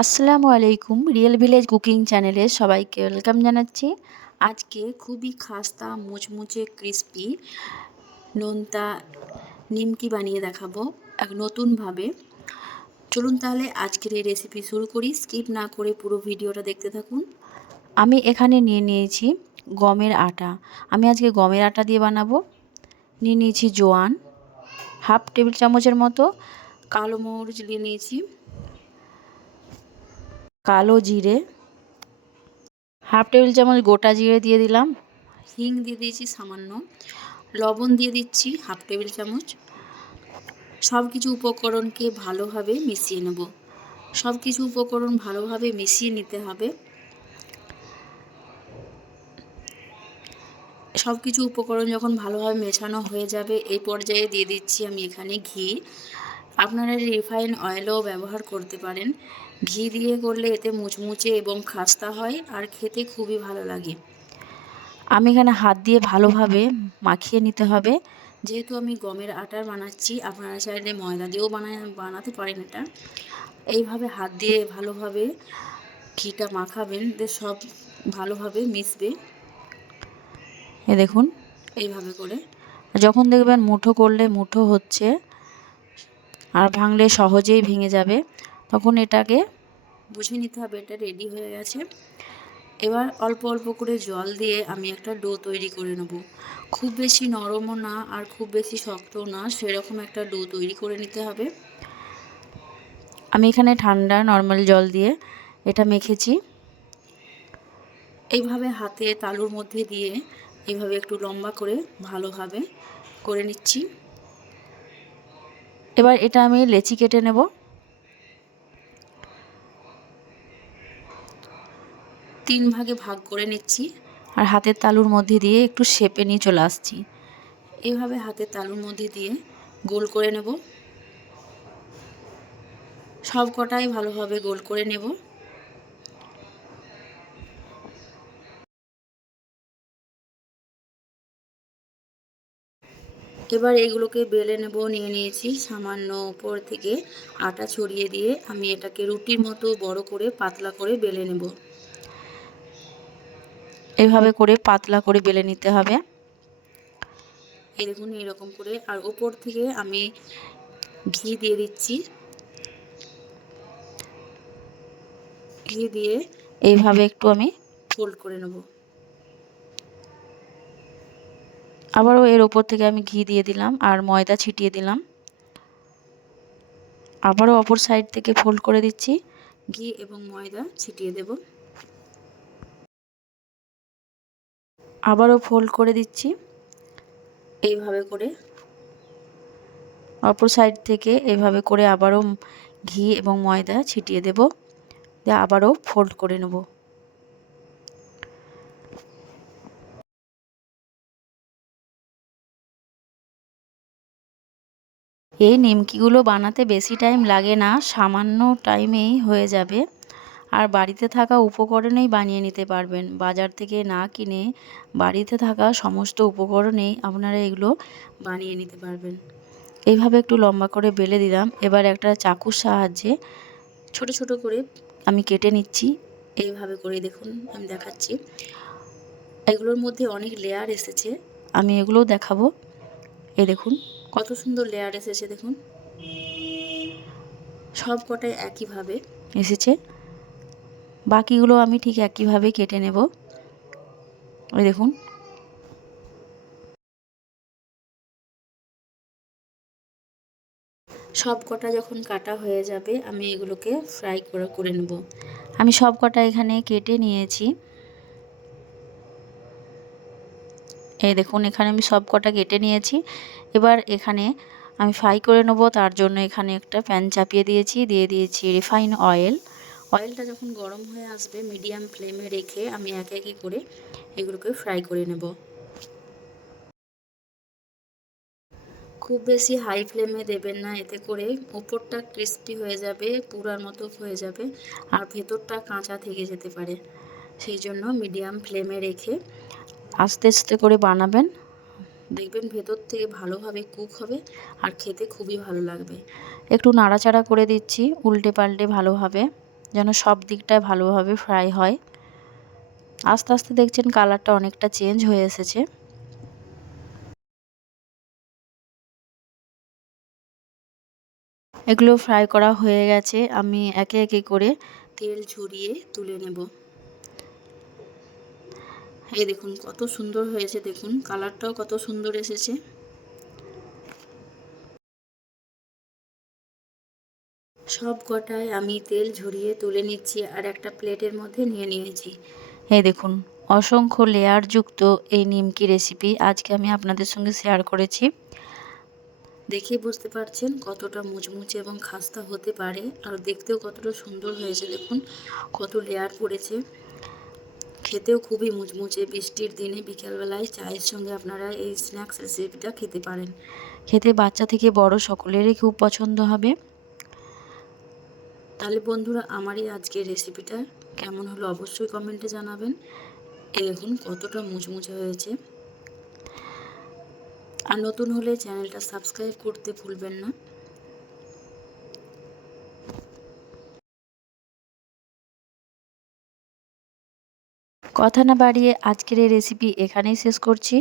আসসালামু আলাইকুম, real village cooking চ্যানেলে সবাইকে ওয়েলকাম জানাচ্ছি। আজকে খুবই খাস্তা মুচমুচে ক্রিস্পি নোনতা নিমকি বানিয়ে দেখাবো এক নতুনভাবে। চলুন তাহলে আজকের এই রেসিপি শুরু করি। স্কিপ না করে পুরো ভিডিওটা দেখতে থাকুন। আমি এখানে নিয়ে নিয়েছি গমের আটা। আমি আজকে গমের আটা দিয়ে বানাবো। নিয়ে নিয়েছি জোয়ান, হাফ টেবিল চামচের মতো কালো মরিচ নিয়ে নিয়েছি, কালো জিরে, হাফ টেবিল চামচ গোটা জিরে দিয়ে দিলাম, হিং দিয়ে দিয়েছি সামান্য, লবণ দিয়ে দিচ্ছি হাফ টেবিল চামচ। সব কিছু উপকরণকে ভালোভাবে মিশিয়ে নেব। সব কিছু উপকরণ ভালোভাবে মিশিয়ে নিতে হবে। সব কিছু উপকরণ যখন ভালোভাবে মেশানো হয়ে যাবে, এই পর্যায়ে দিয়ে দিচ্ছি আমি এখানে ঘি। আপনারা রিফাইন অয়েলও ব্যবহার করতে পারেন। ঘি দিয়ে করলে এতে মুচমুচে এবং খাস্তা হয় আর খেতে খুবই ভালো লাগে। আমি এখানে হাত দিয়ে ভালোভাবে মাখিয়ে নিতে হবে। যেহেতু আমি গমের আটার বানাচ্ছি, আপনারা চাইলে ময়দা দিয়েও বানাতে পারেন। এটা এইভাবে হাত দিয়ে ভালোভাবে ঘিটা মাখাবেন, সব ভালোভাবে মিশবে। এ দেখুন এইভাবে করে যখন দেখবেন মুঠো করলে মুঠো হচ্ছে আর ভাঙলে সহজেই ভেঙে যাবে, তখন এটাকে বুঝে নিতে হবে এটা রেডি হয়ে গেছে। এবার অল্প অল্প করে জল দিয়ে আমি একটা ডো তৈরি করে নেব। খুব বেশি নরমও না আর খুব বেশি শক্তও না, সেরকম একটা ডো তৈরি করে নিতে হবে। আমি এখানে ঠান্ডা নর্মাল জল দিয়ে এটা মেখেছি। এইভাবে হাতে তালুর মধ্যে দিয়ে এইভাবে একটু লম্বা করে ভালোভাবে করে নিচ্ছি। এবার এটা আমি লেচি কেটে নেব। 3 ভাগে ভাগ করে নিচ্ছি আর হাতের তালুর মধ্যে দিয়ে একটু শেপে নিয়ে চলে আসছি। এইভাবে হাতের তালুর মধ্যে দিয়ে গোল করে নেব। সব কটাই ভালোভাবে গোল করে নেব। এবার এগুলোকে বেলে নেব। নিয়ে নিয়েছি সামান্য উপর থেকে আটা ছড়িয়ে দিয়ে আমি এটাকে রুটির মতো বড় করে পাতলা করে বেলে নেব। এভাবে করে পাতলা করে বেলে নিতে হবে। এই দেখুন এরকম করে। আর উপর থেকে আমি ঘি দিয়ে দিচ্ছি। ঘি দিয়ে এইভাবে একটু আমি ফোল্ড করে নেব। আবারও এর ওপর থেকে আমি ঘি দিয়ে দিলাম আর ময়দা ছিটিয়ে দিলাম। আবারও অপর সাইড থেকে ফোল্ড করে দিচ্ছি, ঘি এবং ময়দা ছিটিয়ে দেব। আবারও ফোল্ড করে দিচ্ছি। এইভাবে করে অপর সাইড থেকে এইভাবে করে আবারও ঘি এবং ময়দা ছিটিয়ে দেব, দিয়ে আবারও ফোল্ড করে নেব। এই নিমকিগুলো বানাতে বেশি টাইম লাগে না, সামান্য টাইমেই হয়ে যাবে। আর বাড়িতে থাকা উপকরণেই বানিয়ে নিতে পারবেন। বাজার থেকে না কিনে বাড়িতে থাকা সমস্ত উপকরণেই আপনারা এগুলো বানিয়ে নিতে পারবেন। এইভাবে একটু লম্বা করে বেলে দিলাম। এবার একটা চাকুর সাহায্যে ছোট ছোট করে আমি কেটে নিচ্ছি। এইভাবে করে দেখুন আমি দেখাচ্ছি। এগুলোর মধ্যে অনেক লেয়ার এসেছে, আমি এগুলোও দেখাবো। এই দেখুন কত সুন্দর লেয়ার এসেছে, দেখুন সব কটাই একইভাবে এসেছে। বাকিগুলো আমি ঠিক একইভাবে কেটে নেব। ওই দেখুন সব কটা যখন কাটা হয়ে যাবে আমি এগুলোকে ফ্রাই করে নেব। আমি সব কটা এখানে কেটে নিয়েছি। এই দেখুন এখানে আমি সব কটা কেটে নিয়েছি। এবার এখানে আমি ফ্রাই করে নেব। তার জন্য এখানে একটা প্যান চাপিয়ে দিয়েছি, দিয়ে দিয়েছি রিফাইন অয়েল। অয়েলটা যখন গরম হয়ে আসবে মিডিয়াম ফ্লেমে রেখে আমি একে একে করে এগুলোকে ফ্রাই করে নেব। খুব বেশি হাই ফ্লেমে দেবেন না, এতে করে উপরটা ক্রিস্পি হয়ে যাবে, পুরার মতো হয়ে যাবে আর ভেতরটা কাঁচা থেকে যেতে পারে। সেই জন্য মিডিয়াম ফ্লেমে রেখে আস্তে আস্তে করে বানাবেন, দেখবেন ভেতর থেকে ভালোভাবে কুক হবে আর খেতে খুবই ভালো লাগবে। একটু নাড়াচাড়া করে দিচ্ছি উল্টে পাল্টে ভালোভাবে, যেন সব দিকটায় ভালোভাবে ফ্রাই হয়। আস্তে আস্তে দেখছেন কালারটা অনেকটা চেঞ্জ হয়ে এসেছে। এগুলো ফ্রাই করা হয়ে গেছে, আমি একে একে করে তেল ঝরিয়ে তুলে নেব। এই দেখুন কত সুন্দর হয়েছে, দেখুন কালারটাও কত সুন্দর এসেছে। সব কটায় আমি তেল ঝরিয়ে তুলে নিচ্ছি আর একটা প্লেটের মধ্যে নিয়ে নিয়েছি। এই দেখুন অসংখ্য লেয়ারযুক্ত এই নিমকি রেসিপি আজকে আমি আপনাদের সঙ্গে শেয়ার করেছি। দেখে বুঝতে পারছেন কতটা মুচমুচে এবং খাস্তা হতে পারে, আর দেখতেও কতটা সুন্দর হয়েছে। দেখুন কত লেয়ার পড়েছে, খেতেও খুবই মুচমুচে। বৃষ্টির দিনে বিকেলবেলায় চায়ের সঙ্গে আপনারা এই স্ন্যাক্স রেসিপিটা খেতে পারেন। খেতে বাচ্চা থেকে বড় সকলেরই খুব পছন্দ হবে। তাহলে বন্ধুরা আমার এই আজকের রেসিপিটা কেমন হলো অবশ্যই কমেন্টে জানাবেন। এই দেখুন কতটা মুচমুচে হয়েছে। আর নতুন হলে চ্যানেলটা সাবস্ক্রাইব করতে ভুলবেন না। কথা না বাড়িয়ে আজকের এই রেসিপি এখানেই শেষ করছি।